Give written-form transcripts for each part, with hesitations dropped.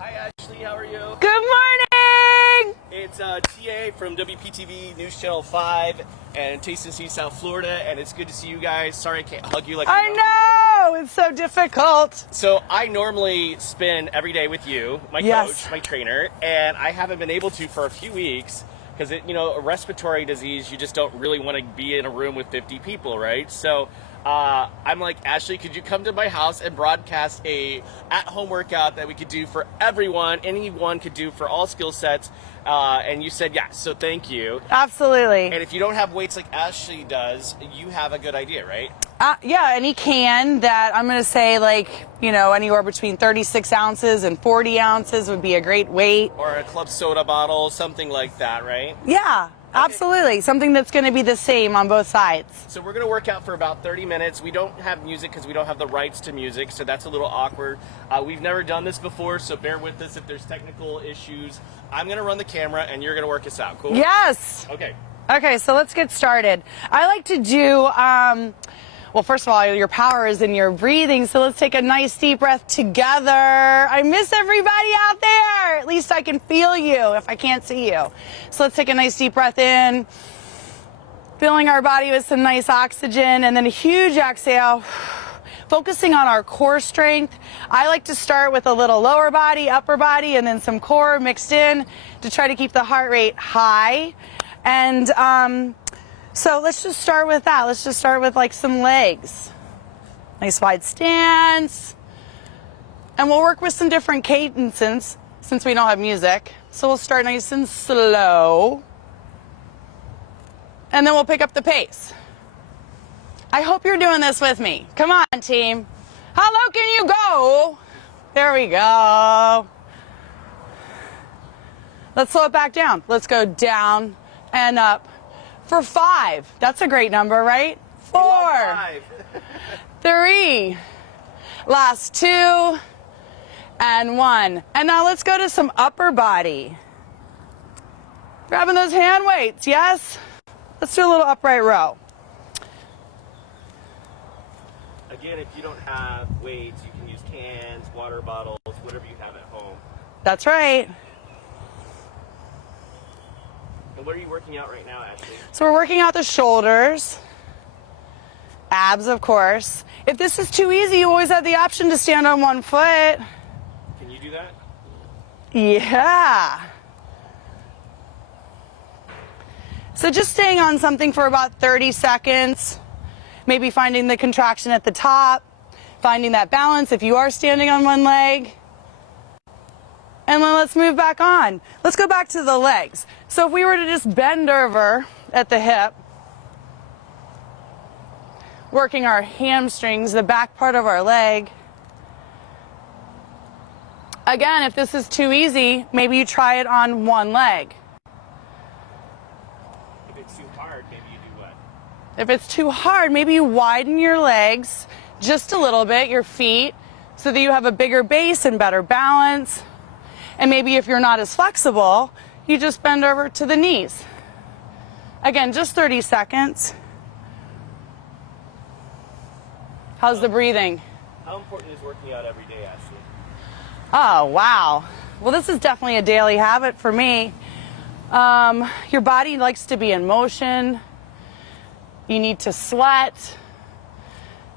Hi Ashley, how are you? Good morning! It's TA from WPTV News Channel 5 and Taste and See South Florida, and it's good to see you guys. Sorry I can't hug you like I know! It's so difficult. So I normally spend every day with you, my Yes. coach, my trainer, and I haven't been able to for a few weeks because, a respiratory disease, you just don't really want to be in a room with 50 people, right? So I'm like, Ashley, could you come to my house and broadcast a at-home workout that we could do for everyone, anyone could do for all skill sets? And you said yes, so thank you. Absolutely. And if you don't have weights like Ashley does, you have a good idea, right? Yeah, any can that I'm going to say anywhere between 36 ounces and 40 ounces would be a great weight. Or a club soda bottle, something like that, right? Yeah. Absolutely. Something that's going to be the same on both sides. So we're going to work out for about 30 minutes. We don't have music because we don't have the rights to music, so that's a little awkward. We've never done this before, so bear with us if there's technical issues. I'm going to run the camera, and you're going to work us out. Cool? Yes. Okay. Okay, so let's get started. I like to do, well, first of all, your power is in your breathing, so let's take a nice deep breath together. I miss everybody out there. At least I can feel you if I can't see you. So let's take a nice deep breath in, filling our body with some nice oxygen, and then a huge exhale, focusing on our core strength. I like to start with a little lower body, upper body, and then some core mixed in to try to keep the heart rate high. And so let's just start with that. Let's just start with like some legs. Nice wide stance. And we'll work with some different cadences since we don't have music. So we'll start nice and slow. And then we'll pick up the pace. I hope you're doing this with me. Come on, team. How low can you go? There we go. Let's slow it back down. Let's go down and up for 5. That's a great number, right? 4, 3, last 2, and 1. And now let's go to some upper body. Grabbing those hand weights, yes? Let's do a little upright row. Again, if you don't have weights, you can use cans, water bottles, whatever you have at home. That's right. And what are you working out right now, Ashley? So we're working out the shoulders, abs, of course. If this is too easy, you always have the option to stand on one foot. Can you do that? Yeah. So just staying on something for about 30 seconds, maybe finding the contraction at the top, finding that balance if you are standing on one leg. And then let's move back on. Let's go back to the legs. So if we were to just bend over at the hip, working our hamstrings, the back part of our leg. Again, if this is too easy, maybe you try it on one leg. If it's too hard, maybe you do what? If it's too hard, maybe you widen your legs just a little bit, your feet, so that you have a bigger base and better balance. And maybe if you're not as flexible, you just bend over to the knees. Again, just 30 seconds. How's the breathing? How important is working out every day, Ashley? Oh, wow. Well, this is definitely a daily habit for me. Your body likes to be in motion. You need to sweat.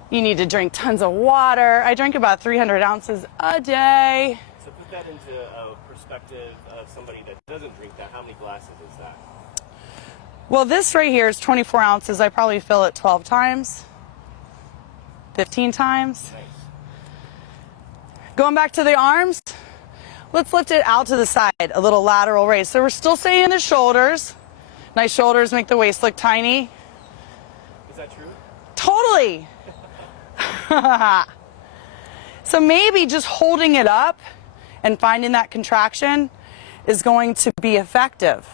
You need to drink tons of water. I drink about 300 ounces a day. So put that into a perspective of somebody that doesn't drink that. How many glasses is that? Well, this right here is 24 ounces. I probably fill it 12 times, 15 times. Nice. Going back to the arms, let's lift it out to the side, a little lateral raise. So we're still staying in the shoulders. Nice shoulders make the waist look tiny. Is that true? Totally. So maybe just holding it up and finding that contraction is going to be effective.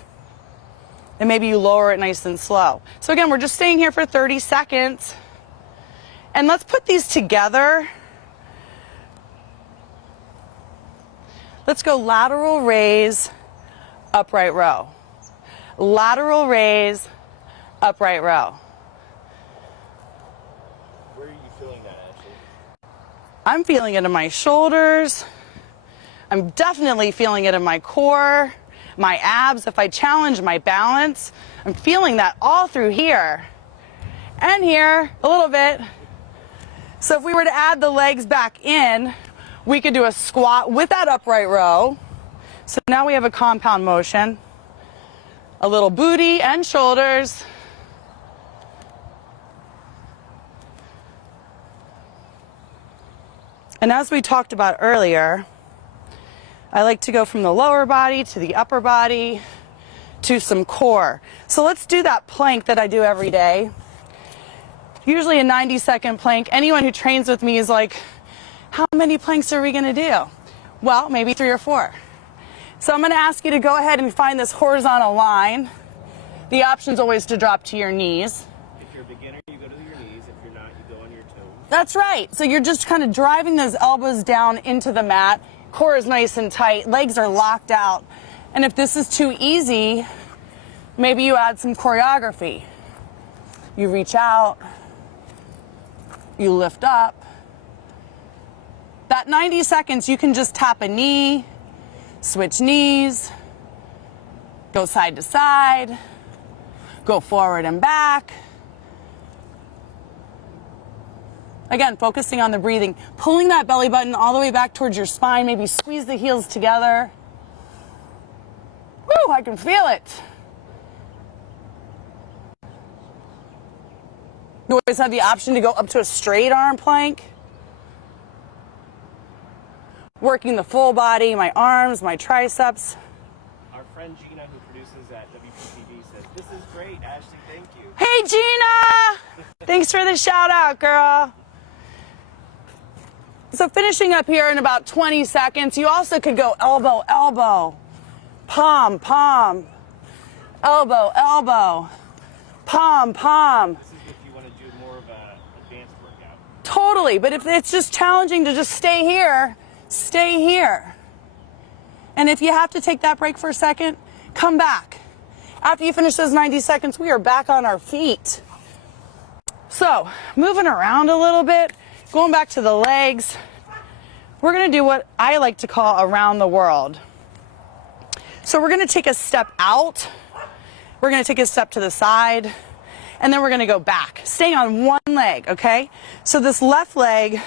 And maybe you lower it nice and slow. So again, we're just staying here for 30 seconds. And let's put these together. Let's go lateral raise, upright row. Lateral raise, upright row. Where are you feeling that, Ashley? I'm feeling it in my shoulders, I'm definitely feeling it in my core, my abs. If I challenge my balance, I'm feeling that all through here and here a little bit. So if we were to add the legs back in, we could do a squat with that upright row. So now we have a compound motion. A little booty and shoulders. And as we talked about earlier, I like to go from the lower body to the upper body to some core. So let's do that plank that I do every day. Usually a 90-second plank. Anyone who trains with me is like, how many planks are we going to do? Well, maybe 3 or 4. So I'm going to ask you to go ahead and find this horizontal line. The option's always to drop to your knees. If you're a beginner, you go to your knees. If you're not, you go on your toes. That's right. So you're just kind of driving those elbows down into the mat. Core is nice and tight. Legs are locked out. And if this is too easy, maybe you add some choreography. You reach out. You lift up. That 90 seconds, you can just tap a knee, switch knees, go side to side, go forward and back. Again, focusing on the breathing, pulling that belly button all the way back towards your spine, maybe squeeze the heels together. Woo, I can feel it. You always have the option to go up to a straight arm plank. Working the full body, my arms, my triceps. Our friend Gina, who produces at WPTV, says, "This is great, Ashley, thank you." Hey, Gina! Thanks for the shout out, girl. So finishing up here in about 20 seconds, you also could go elbow, elbow, palm, palm, elbow, elbow, palm, palm. This is if you want to do more of an advanced workout. Totally, but if it's just challenging to just stay here, stay here. And if you have to take that break for a second, come back. After you finish those 90 seconds, we are back on our feet. So, moving around a little bit, going back to the legs, we're going to do what I like to call around the world. So we're going to take a step out, we're going to take a step to the side, and then we're going to go back. Staying on one leg, okay? So this left leg,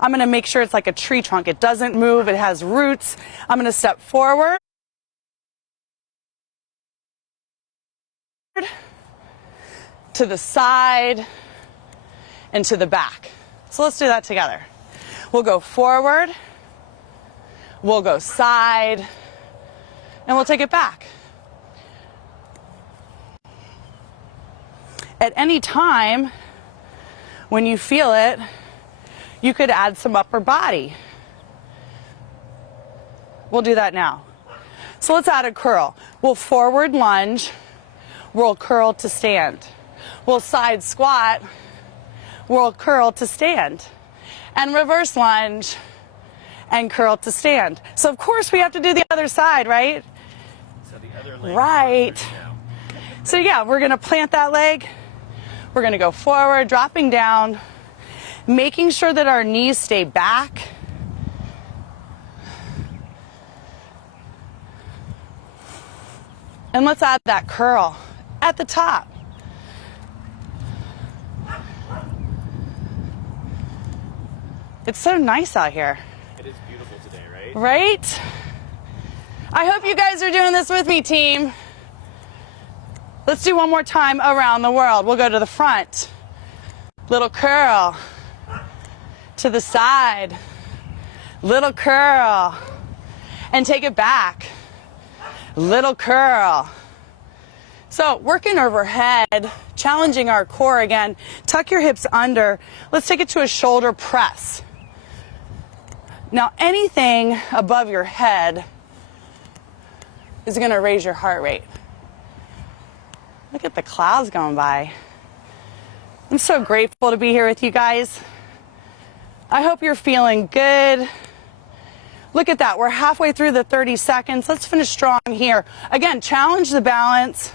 I'm going to make sure it's like a tree trunk. It doesn't move, it has roots. I'm going to step forward. To the side and to the back. So let's do that together. We'll go forward, we'll go side, and we'll take it back. At any time, when you feel it, you could add some upper body. We'll do that now. So let's add a curl. We'll forward lunge, we'll curl to stand. We'll side squat, we'll curl to stand. And reverse lunge and curl to stand. So of course we have to do the other side, right? So the other leg. Right. So yeah, we're gonna plant that leg. We're gonna go forward, dropping down, making sure that our knees stay back. And let's add that curl at the top. It's so nice out here. It is beautiful today, right? Right? I hope you guys are doing this with me, team. Let's do one more time around the world. We'll go to the front. Little curl. To the side. Little curl. And take it back. Little curl. So working overhead, challenging our core again. Tuck your hips under. Let's take it to a shoulder press. Now anything above your head is going to raise your heart rate. Look at the clouds going by. I'm so grateful to be here with you guys. I hope you're feeling good. Look at that. We're halfway through the 30 seconds. Let's finish strong here. Again, challenge the balance.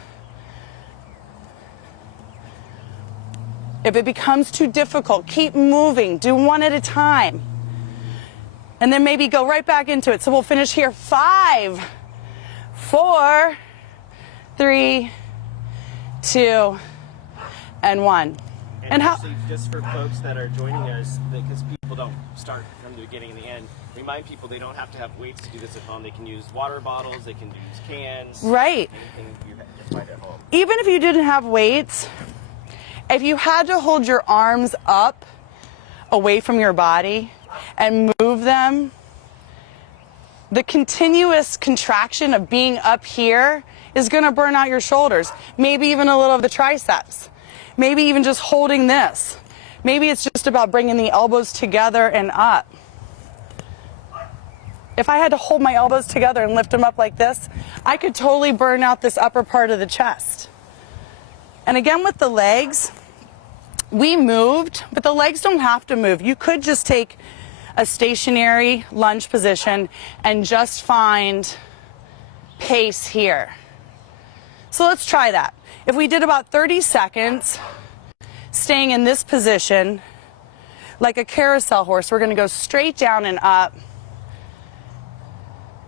If it becomes too difficult, keep moving. Do one at a time. And then maybe go right back into it. So we'll finish here. 5, 4, 3, 2, and 1. And actually, just for folks that are joining us, because people don't start from the beginning and the end, remind people they don't have to have weights to do this at home. They can use water bottles, they can use cans. Right. Anything you find at home. Even if you didn't have weights, if you had to hold your arms up away from your body and move them, the continuous contraction of being up here is going to burn out your shoulders, maybe even a little of the triceps, maybe even just holding this. Maybe it's just about bringing the elbows together and up. If I had to hold my elbows together and lift them up like this, I could totally burn out this upper part of the chest. And again, with the legs, we moved, but the legs don't have to move. You could just take a stationary lunge position and just find pace here. So let's try that. If we did about 30 seconds, staying in this position, like a carousel horse, we're going to go straight down and up.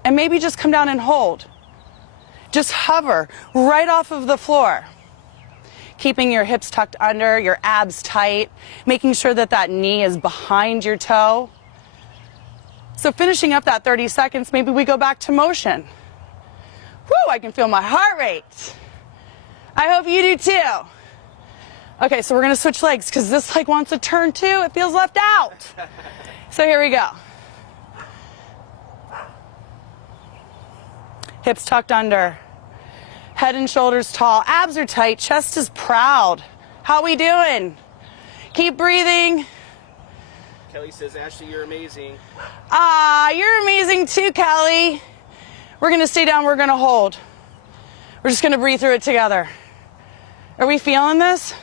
And maybe just come down and hold. Just hover right off of the floor. Keeping your hips tucked under, your abs tight, making sure that that knee is behind your toe. So finishing up that 30 seconds, maybe we go back to motion. Woo, I can feel my heart rate. I hope you do too. Okay, so we're gonna switch legs because this leg wants to turn too. It feels left out. So here we go. Hips tucked under. Head and shoulders tall. Abs are tight. Chest is proud. How we doing? Keep breathing. Kelly says, Ashley, you're amazing. You're amazing too, Kelly. We're going to stay down. We're going to hold. We're just going to breathe through it together. Are we feeling this?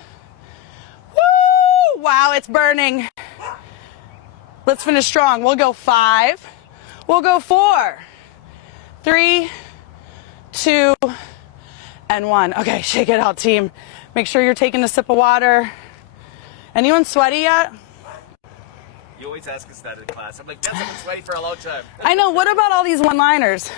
Woo! Wow, it's burning. Let's finish strong. We'll go 5. We'll go 4, 3, 2, and 1. Okay, shake it out, team. Make sure you're taking a sip of water. Anyone sweaty yet? You always ask us that in class. I'm like, yes, I've been sweaty for a long time. I know. What about all these one-liners?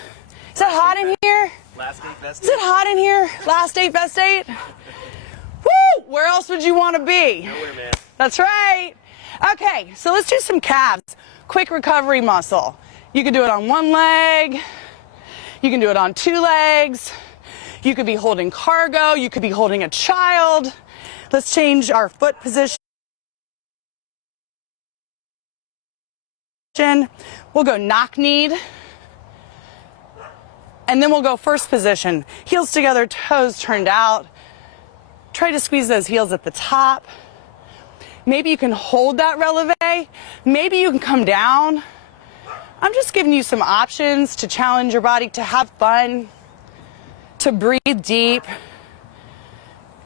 Is it hot in here? Last date, best Is it date. hot in here? Last date, best date? Woo! Where else would you want to be? Nowhere, man. That's right. Okay, so let's do some calves. Quick recovery muscle. You can do it on one leg. You can do it on 2 legs. You could be holding cargo. You could be holding a child. Let's change our foot position. We'll go knock-kneed. And then we'll go first position. Heels together, toes turned out. Try to squeeze those heels at the top. Maybe you can hold that releve. Maybe you can come down. I'm just giving you some options to challenge your body, to have fun, to breathe deep.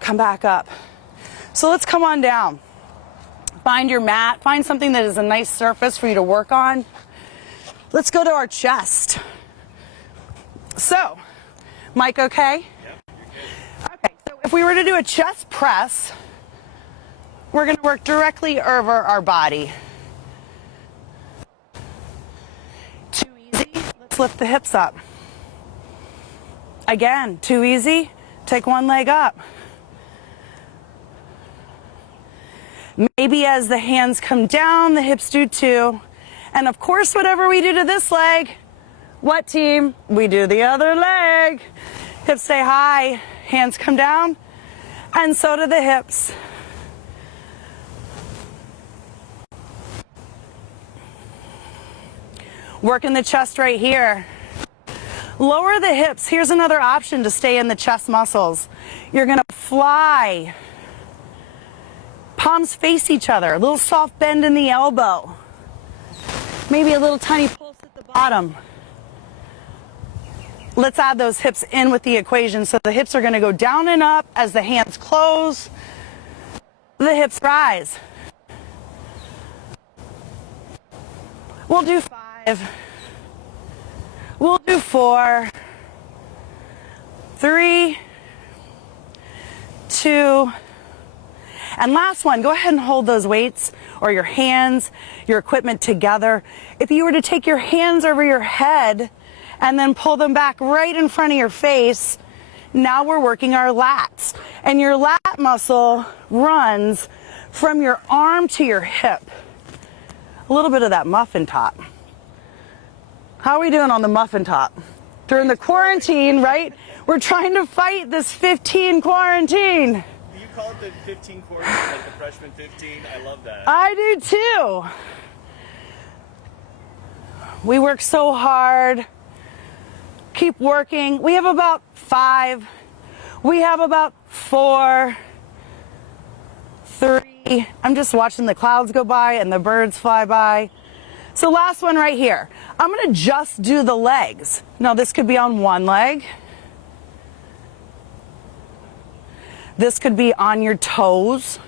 Come back up. So let's come on down. Find your mat. Find something that is a nice surface for you to work on. Let's go to our chest. So, Mike, okay? Yep, you're good. Okay, so if we were to do a chest press, we're going to work directly over our body. Too easy? Let's lift the hips up. Again, too easy? Take one leg up. Maybe as the hands come down, the hips do too. And of course, whatever we do to this leg, what team? We do the other leg. Hips stay high, hands come down, and so do the hips. Working the chest right here. Lower the hips. Here's another option to stay in the chest muscles. You're gonna fly. Palms face each other. A little soft bend in the elbow. Maybe a little tiny pulse at the bottom. Let's add those hips in with the equation. So the hips are going to go down and up as the hands close. The hips rise. We'll do 5. We'll do 4. 3, 2, And last one, go ahead and hold those weights or your hands, your equipment together. If you were to take your hands over your head and then pull them back right in front of your face, now we're working our lats. And your lat muscle runs from your arm to your hip. A little bit of that muffin top. How are we doing on the muffin top? During the quarantine, right? We're trying to fight this 15 quarantine. You call it the 15 quarantine, like the freshman 15. I love that. I do too. We work so hard. Keep working. We have about 5. We have about 4. 3. I'm just watching the clouds go by and the birds fly by. So last one right here. I'm going to just do the legs. Now this could be on one leg. This could be on your toes.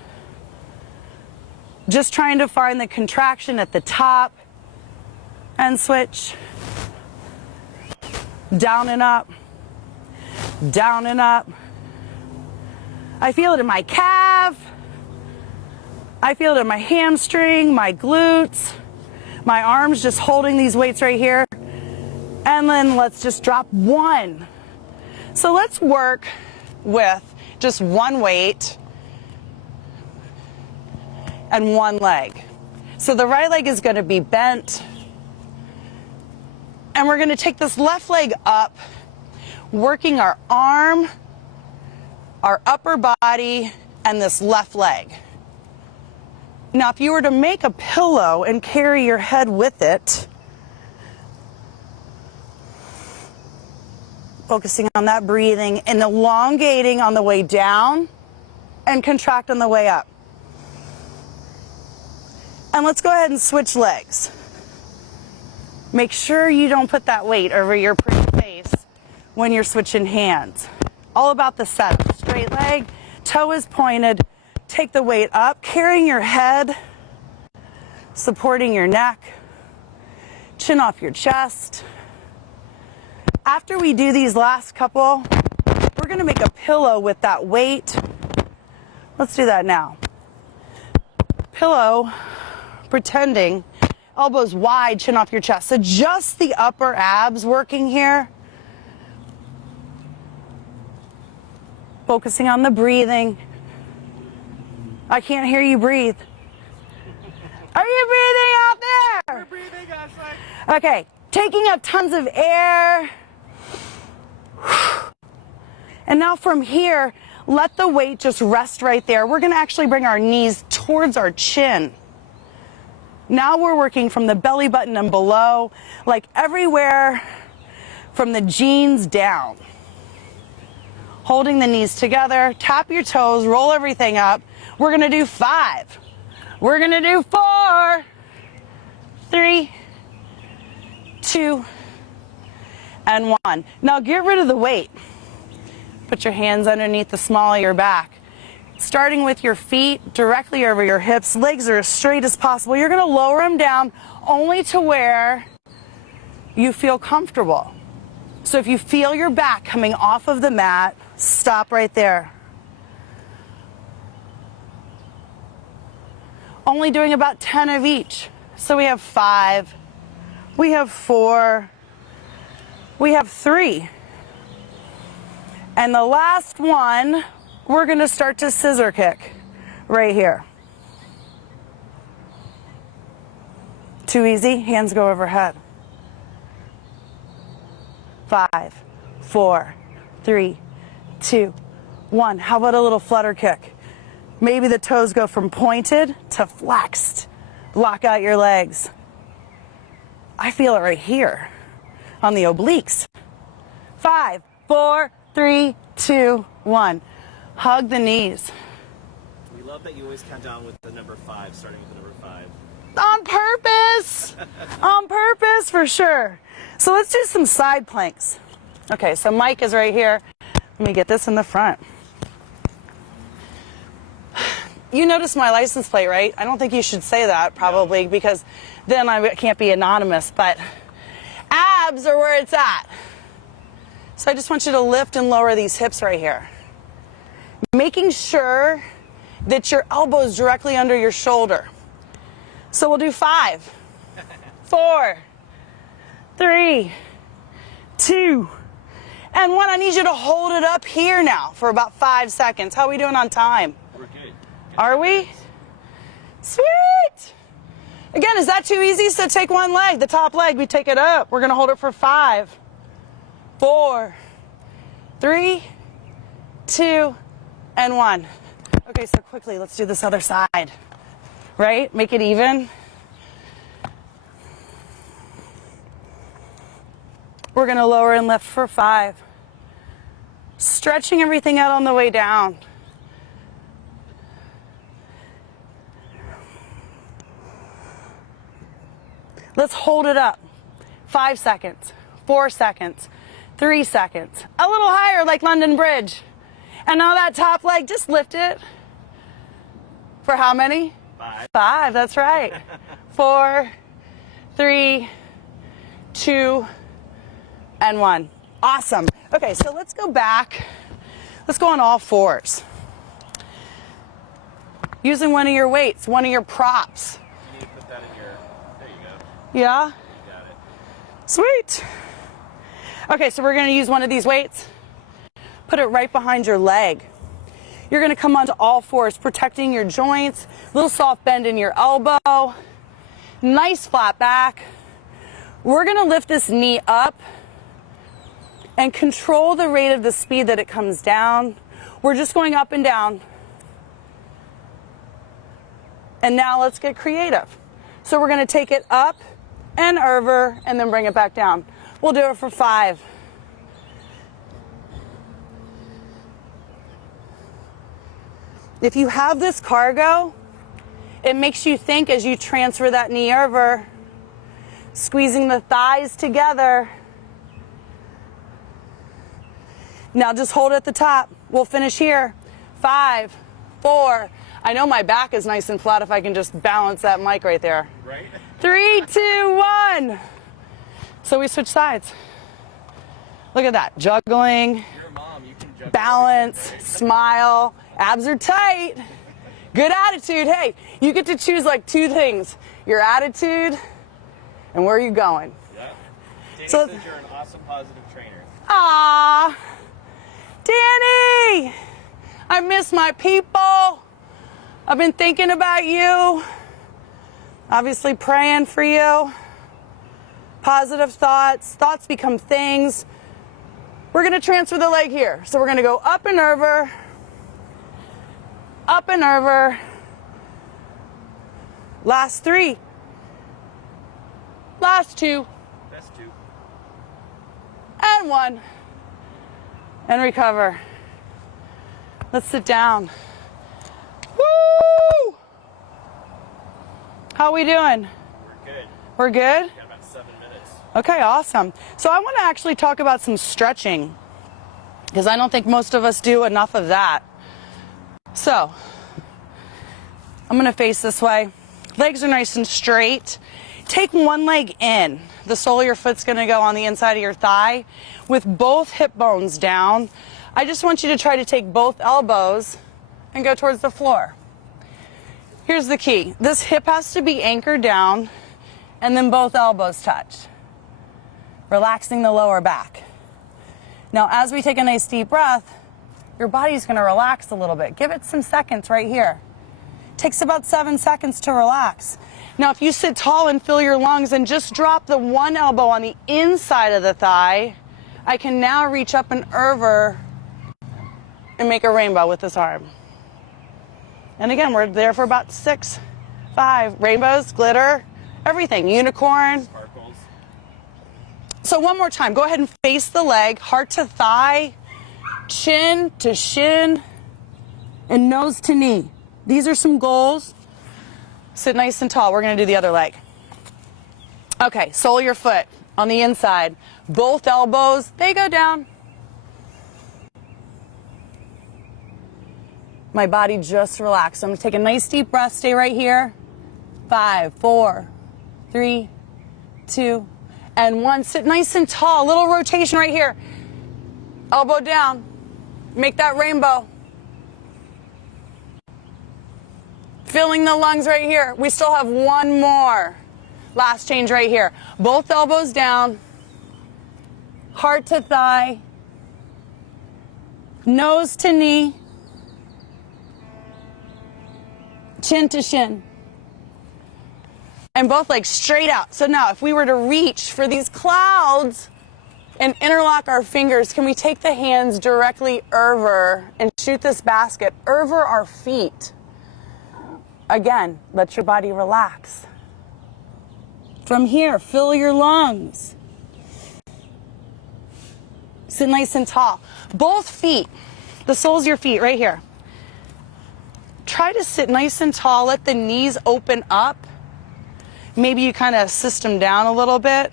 Just trying to find the contraction at the top and switch. Down and up. Down and up. I feel it in my calf. I feel it in my hamstring, my glutes, my arms just holding these weights right here. And then let's just drop 1. So let's work with just 1 weight and 1 leg. So the right leg is going to be bent. And we're going to take this left leg up, working our arm, our upper body, and this left leg. Now, if you were to make a pillow and carry your head with it, focusing on that breathing and elongating on the way down and contract on the way up. And let's go ahead and switch legs. Make sure you don't put that weight over your pretty face when you're switching hands. All about the setup. Straight leg, toe is pointed. Take the weight up, carrying your head, supporting your neck, chin off your chest. After we do these last couple, we're going to make a pillow with that weight. Let's do that now. Pillow, pretending, elbows wide, chin off your chest. So just the upper abs working here. Focusing on the breathing. I can't hear you breathe. Are you breathing out there? We're breathing, Ashley. Okay, taking up tons of air. And now from here, let the weight just rest right there. We're going to actually bring our knees towards our chin. Now we're working from the belly button and below, like everywhere from the jeans down. Holding the knees together, tap your toes, roll everything up. We're going to do 5. We're going to do 4, 3, 2, and 1. Now get rid of the weight. Put your hands underneath the small of your back. Starting with your feet directly over your hips, legs are as straight as possible. You're going to lower them down only to where you feel comfortable. So if you feel your back coming off of the mat, stop right there. Only doing about 10 of each. So we have 5, we have 4, we have 3. And the last one, we're going to start to scissor kick right here. Too easy? Hands go overhead. 5, 4, 3, 2, 1. How about a little flutter kick? Maybe the toes go from pointed to flexed. Lock out your legs. I feel it right here on the obliques. 5, 4, 3, 2, 1. Hug the knees. We love that you always count down with the number 5, starting with the number 5. On purpose. On purpose, for sure. So let's do some side planks. Okay, so Mike is right here. Let me get this in the front. You noticed my license plate, right? I don't think you should say that, probably, because then I can't be anonymous, but abs are where it's at. So I just want you to lift and lower these hips right here. Making sure that your elbow is directly under your shoulder. So we'll do 5, 4, 3, 2, and 1. I need you to hold it up here now for about 5 seconds. How are we doing on time? We're good. Are we? Sweet! Again, is that too easy? So take one leg, the top leg, we take it up. We're gonna hold it for 5, 4, 3, 2, and 1. Okay, so quickly, let's do this other side. Right? Make it even. We're gonna lower and lift for 5. Stretching everything out on the way down. Let's hold it up. 5 seconds, 4 seconds, 3 seconds. A little higher like London Bridge. And now that top leg, just lift it. For how many? 5. 5, that's right. 4, 3, 2, and 1. Awesome. Okay, so let's go back. Let's go on all fours. Using one of your weights, one of your props. You need to put that in your, there you go. Yeah? You got it. Sweet. Okay, so we're gonna use one of these weights. Put it right behind your leg. You're gonna come onto all fours, protecting your joints, little soft bend in your elbow, nice flat back. We're gonna lift this knee up and control the rate of the speed that it comes down. We're just going up and down. And now let's get creative. So we're gonna take it up and over and then bring it back down. We'll do it for 5. If you have this cargo, it makes you think as you transfer that knee over, squeezing the thighs together. Now just hold at the top. We'll finish here. 5, 4. I know my back is nice and flat if I can just balance that mic right there. Right? 3, 2, 1. So we switch sides. Look at that. Juggling, You're a mom, you can juggle balance, everything, right? smile. Abs are tight. Good attitude. Hey, you get to choose like 2 things. Your attitude and where are you going. Yeah. Danny So- says you're an awesome positive trainer. Ah, Danny, I miss my people. I've been thinking about you. Obviously praying for you. Positive thoughts. Thoughts become things. We're going to transfer the leg here. So we're going to go up and over. Up and over. Last 3. Last 2. That's 2. And 1. And recover. Let's sit down. Woo! How are we doing? We're good. We're good? Got about 7 minutes. Okay, awesome. So I want to actually talk about some stretching because I don't think most of us do enough of that. So I'm going to face this way. Legs are nice and straight. Take one leg in. The sole of your foot's going to go on the inside of your thigh with both hip bones down. I just want you to try to take both elbows and go towards the floor. Here's the key. This hip has to be anchored down and then both elbows touch. Relaxing the lower back. Now, as we take a nice deep breath, your body's going to relax a little bit. Give it some seconds right here. Takes about 7 seconds to relax. Now, if you sit tall and fill your lungs and just drop the one elbow on the inside of the thigh, I can now reach up and over and make a rainbow with this arm. And again, we're there for about 6, 5 rainbows, glitter, everything, unicorn. Sparkles. So one more time, go ahead and face the leg, heart to thigh, chin to shin, and nose to knee. These are some goals. Sit nice and tall. We're going to do the other leg. Okay, sole of your foot on the inside. Both elbows, they go down. My body just relaxed. I'm going to take a nice deep breath. Stay right here. 5, 4, 3, 2, and 1. Sit nice and tall. A little rotation right here. Elbow down. Make that rainbow. Filling the lungs right here. We still have one more. Last change right here. Both elbows down. Heart to thigh. Nose to knee. Chin to shin. And both legs straight out. So now if we were to reach for these clouds and interlock our fingers, can we take the hands directly over and shoot this basket over our feet? Again, let your body relax. From here, fill your lungs. Sit nice and tall. Both feet, the soles of your feet right here. Try to sit nice and tall. Let the knees open up. Maybe you kind of assist them down a little bit.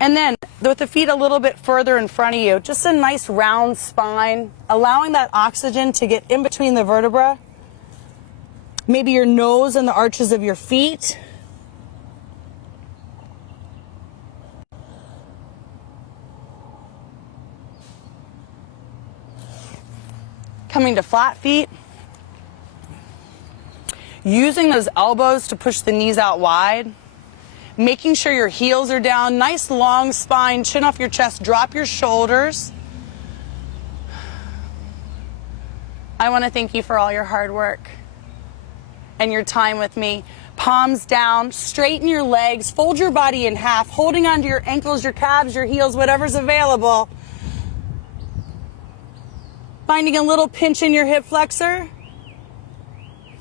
And then with the feet a little bit further in front of you, just a nice round spine, allowing that oxygen to get in between the vertebrae. Maybe your nose and the arches of your feet. Coming to flat feet. Using those elbows to push the knees out wide. Making sure your heels are down. Nice long spine, chin off your chest, drop your shoulders. I want to thank you for all your hard work and your time with me. Palms down, straighten your legs, fold your body in half, holding onto your ankles, your calves, your heels, whatever's available. Finding a little pinch in your hip flexor.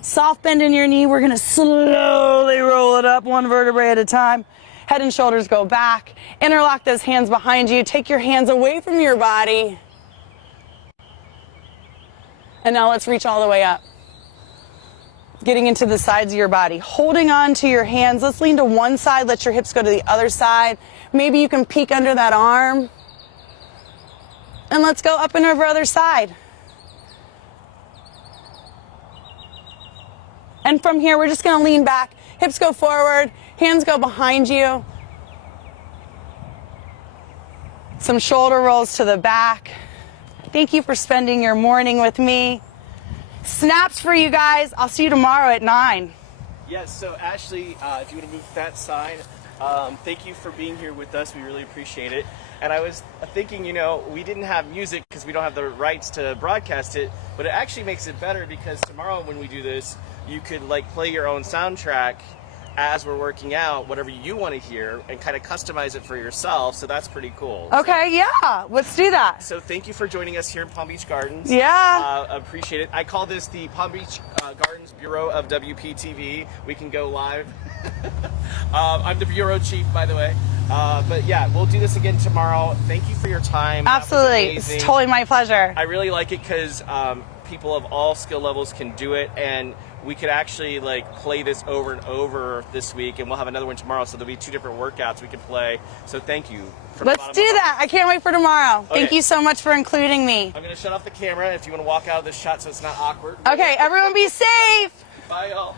Soft bend in your knee. We're going to slowly roll it up one vertebrae at a time. Head and shoulders go back. Interlock those hands behind you. Take your hands away from your body. And now let's reach all the way up. Getting into the sides of your body. Holding on to your hands. Let's lean to one side. Let your hips go to the other side. Maybe you can peek under that arm. And let's go up and over other side. And from here, we're just going to lean back. Hips go forward. Hands go behind you. Some shoulder rolls to the back. Thank you for spending your morning with me. Snaps for you guys. I'll see you tomorrow at 9. Yes, so Ashley, if you want to move that side, thank you for being here with us. We really appreciate it. And I was thinking, you know, we didn't have music because we don't have the rights to broadcast it, but it actually makes it better because tomorrow when we do this, you could like play your own soundtrack as we're working out, whatever you want to hear, and kind of customize it for yourself. So that's pretty cool. Okay, yeah, let's do that. So thank you for joining us here in Palm Beach Gardens. Yeah. Appreciate it. I call this the Palm Beach Gardens Bureau of WPTV. We can go live. I'm the bureau chief, by the way. But yeah, we'll do this again tomorrow. Thank you for your time. Absolutely. It's totally my pleasure. I really like it because people of all skill levels can do it, and we could actually like play this over and over this week, and we'll have another one tomorrow, so there'll be 2 different workouts we can play. So thank you. Let's do that. I can't wait for tomorrow. Okay. Thank you so much for including me. I'm going to shut off the camera if you want to walk out of this shot so it's not awkward. Okay, everyone be safe. Bye, y'all.